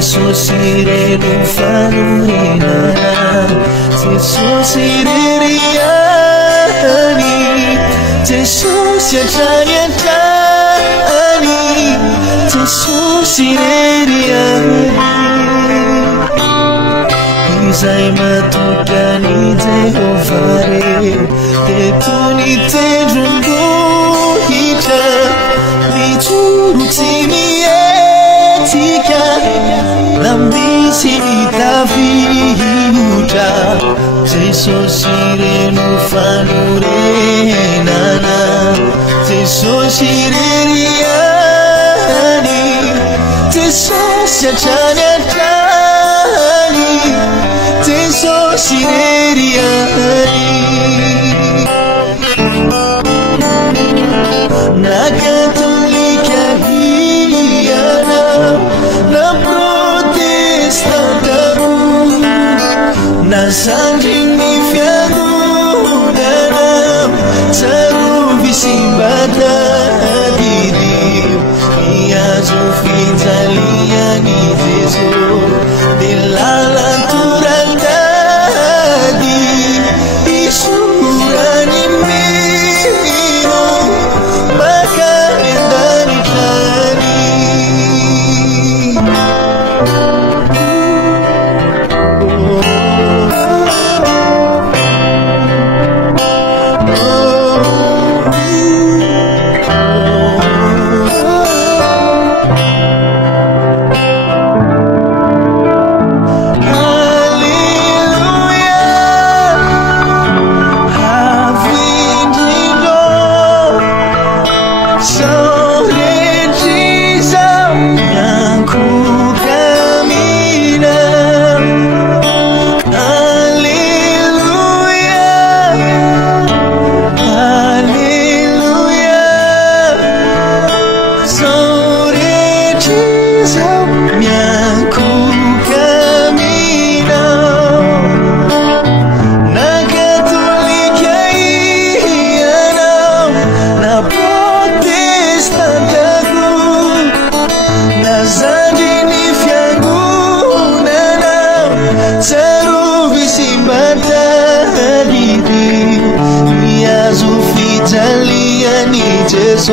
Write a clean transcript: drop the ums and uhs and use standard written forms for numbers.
Jesus ireno fanurinana, Jesus ireriani, Jesus yajani, Jesus ireriani. Izay matukani Jehovah tetuni tendrombohitra mijoro tsy mietika nambisy nitavimotra Jesosy ireno fanorenana Jesosy ireriani Jesosy atrany Jesosy ireriani na katolika hiana na protestanta na sandriny fiangonana tsarovy simbata dirio miazo fijaliany Jesosy de lalantorantady isorany mino makany andanitrany Jesus,